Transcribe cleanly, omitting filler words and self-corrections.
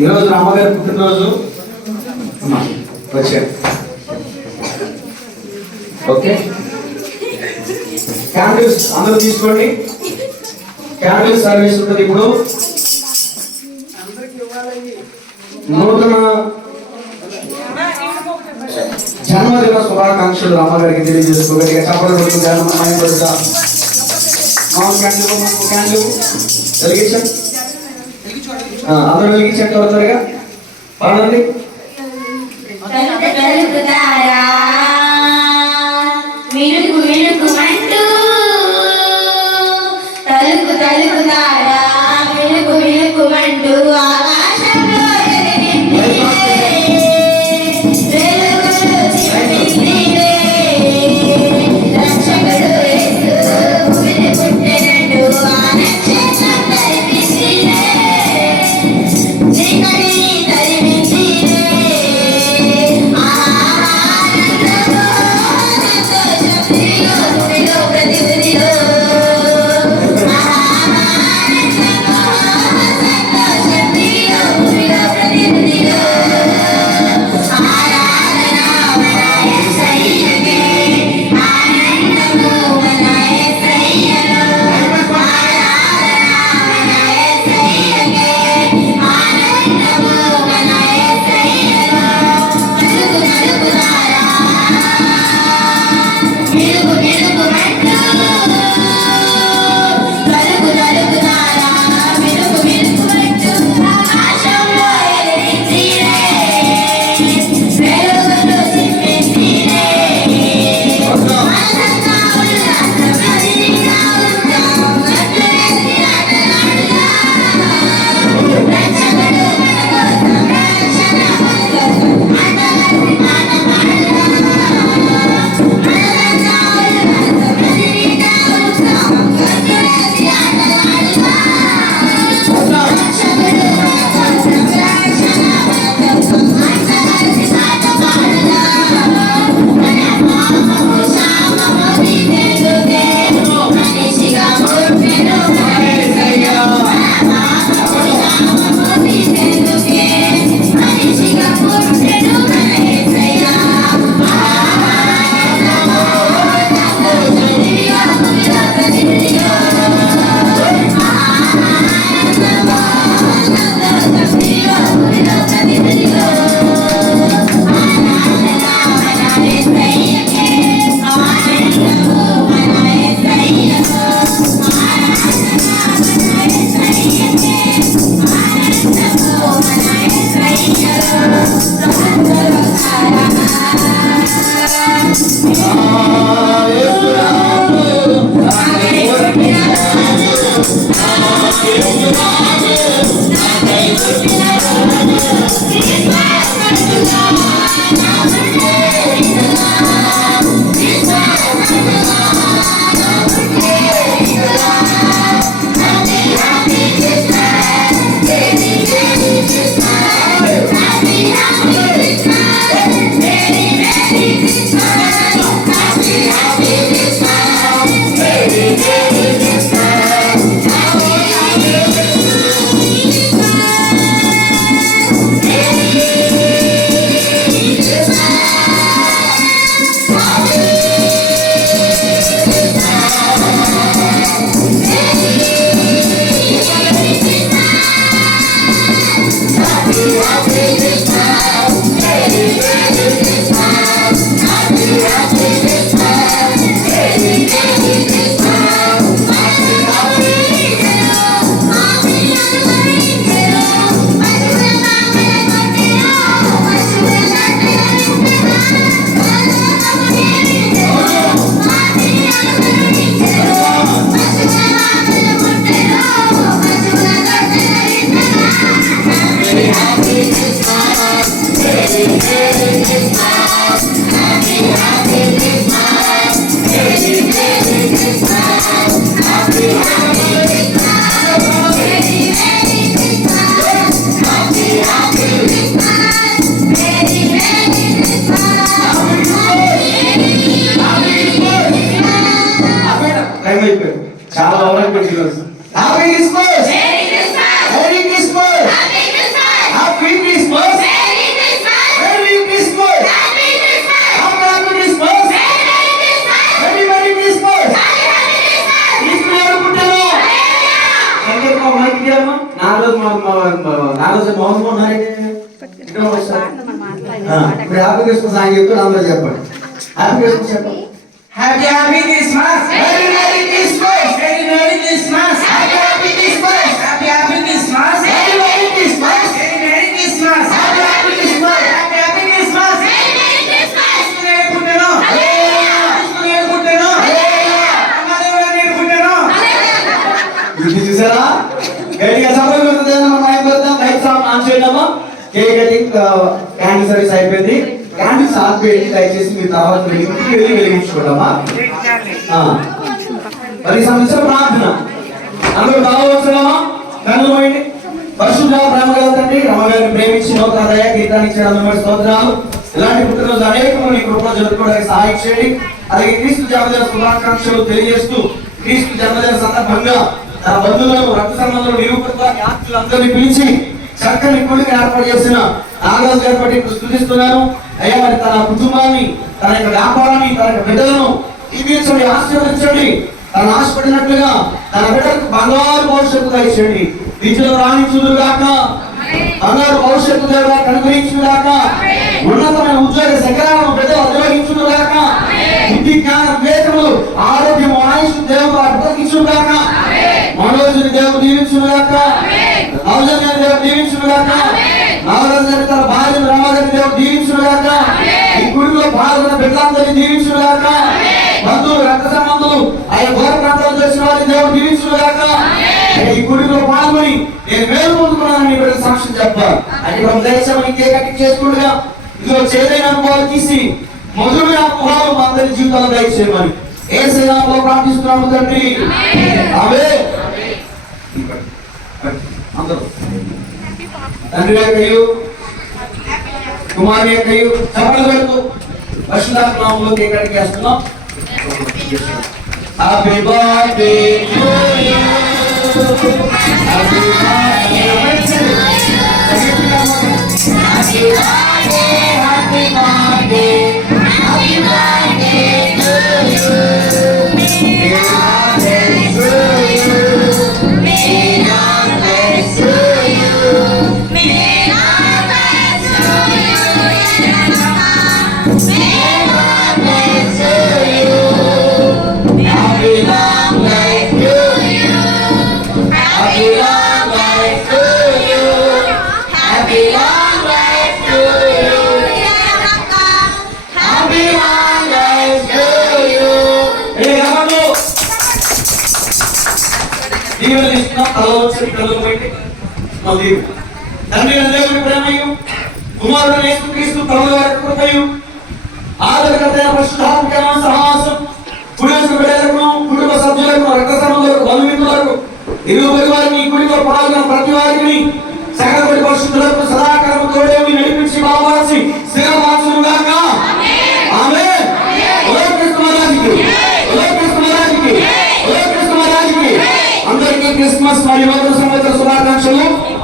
ఈరోజు రామగారి పుట్టినరోజు వచ్చారు. ఓకే, క్యాండిల్స్ అందరూ తీసుకోండి. క్యాండిల్ సర్వీస్ ఉంటుంది. ఇప్పుడు నూతన జన్మదిన శుభాకాంక్షలు రామగారికి తెలియజేసుకోగలిగా చెప్పడం క్యాండిల్ వెలిగించండి. అందరూ వెలిగించండి. త్వరగా పాడండి. మిరుగు మిరుగుమంటూ తలుపు తలుపుతారా మిరుగు మిరుగుమంటూ ఆకాశంలో చాలా happy Christmas, happy Christmas, happy Christmas, happy happy Christmas అని చెప్తాడు, అందరూ చెప్పండి. హ్యాపీ క్రిస్మస్ చెప్పండి. Happy Christmas. Very Merry Christmas. Very Merry Christmas. Happy Christmas. Happy Christmas. Very Merry Christmas. Very Merry Christmas. Happy Christmas. Happy Christmas. Merry Christmas. నేర్పుటను. నేర్పుటను. అమ్మదేవుడు నేర్పుటను. ఇది చూసారా? గట్టిగా support కొడుతుంది. మనం అయిపోతాం. లైట్స్ ఆన్ చేద్దామా? కేక్ కటింగ్ క్యాండిల్ సర్వీస్ అయిపోయింది. Candles ఆపిపోయింది. దయచేసి మీరు తర్వాత ఇంటికి వెళ్ళి వెలిగించుకోవడమా? మరి సంబంధించిన ప్రార్థన అందరూ బాగోవచ్చున్నామా? కన్నులు పోయింది. పరిశుద్ధ ప్రేమ గల తండ్రి, రమగారిని ప్రేమించి నూతన దయ గీతాన్ని ఇచ్చిన స్తోత్రాలు. ఇలాంటి పుట్టినరోజు అనేక నీ కృపలో జరుపుకోవడానికి సహాయం చేయండి. అలాగే క్రీస్తు జన్మదిన శుభాకాంక్షలు తెలియజేస్తూ క్రీస్తు జన్మదిన సందర్భంగా తన బంధువులను, రక్త సంబంధులు, నిరూపకులు, ఆత్మీయులందరినీ పిలిచి చక్కని కూడిక ఏర్పాటు చేసిన నాగరాజు గారి బట్టి స్తుతిస్తున్నాను. అయ్యా మరి తన కుటుంబాన్ని, తన యొక్క వ్యాపారాన్ని, తన యొక్క బిడ్డలను దీవించండి, ఆశీర్వదించండి. తను ఆశపడినట్లుగా తన బిడ్డలకు బంగారు భవిష్యత్తు దయచేయండి. విద్యలో రాణించుదురుగాక, బంగారు భవిష్యత్తు ద్వారా కనుగరించుగాక, ఉన్నతమైన ఉద్యోగ శిఖరాలను బిడ్డలు అధిరోహించుగాక, బుద్ధి జ్ఞానం వివేకములు ఆరోగ్యం ఆయుష్ దేవుడు అభివృద్ధించుగాక, మనోజుని దేవుడు దీవించుగాక, నవజన్యాన్ని దేవుడు దీవించుగాక, నవరాజు తన భార్యను రామగారిని దేవుడు దీవించుగాక, ఈ గుడిలో పాల్గొన్న బిడ్డలందరినీ దీవించుగాక, బంధువులు, రక్త సంబంధులు, ఆయన ఘోర ప్రాంతాలు చేసిన వారిని దేవుడు దీవించుగాక. ఈ గుడిలో పాల్గొని నేను మేలు పొందుకున్నాను నీ బిడ్డ సాక్ష్యం చెప్పాలి. అది మనం దేశం కేక్ కటింగ్ చేసుకుంటుగా ఇదిగో చేదైన అనుభవాలు తీసి మధురమైన అనుభవాలు మా అందరి జీవితాలు దయచేయమని యేసు నామములో ప్రార్థిస్తున్నాము తండ్రి. ఆమేన్. అందరూ తండ్రి యొక్కయు కుమారుని యొక్కయు చప్పట్లు కొడుతూ పరిశుద్ధాత్మ నామములో కేక్ కటింగ్ చేస్తున్నాం. Happy birthday to you. Happy birthday to you. Happy birthday, happy birthday, happy birthday to you. తండ్రి దేవుని ప్రేమయు కుమారుడు యేసుక్రీస్తు ప్రభువు వారి కృపయు ఆదరణకర్తైన పరిశుద్ధాత్మ సహవాసం కుటుంబ బిడ్డలకు, కుటుంబ సభ్యులకు, రక్త సంబంధులకు, బంధుమిత్రులకు, ఇరువురి వారిని గుడిలో పాల్గొన్న ప్రతి వారిని సకల పరిశుద్ధులకు సదాకాలం తోడేమి నడిపించి బాగుపరిచి స్థిరపరచునుగాక. ఆమేన్. ఓ క్రీస్తు మహారాజుకి, ఓ క్రీస్తు మహారాజుకి, ఓ క్రీస్తు మహారాజుకి. అందరికీ క్రిస్మస్ మరియు నూతన సంవత్సర శుభాకాంక్షలు.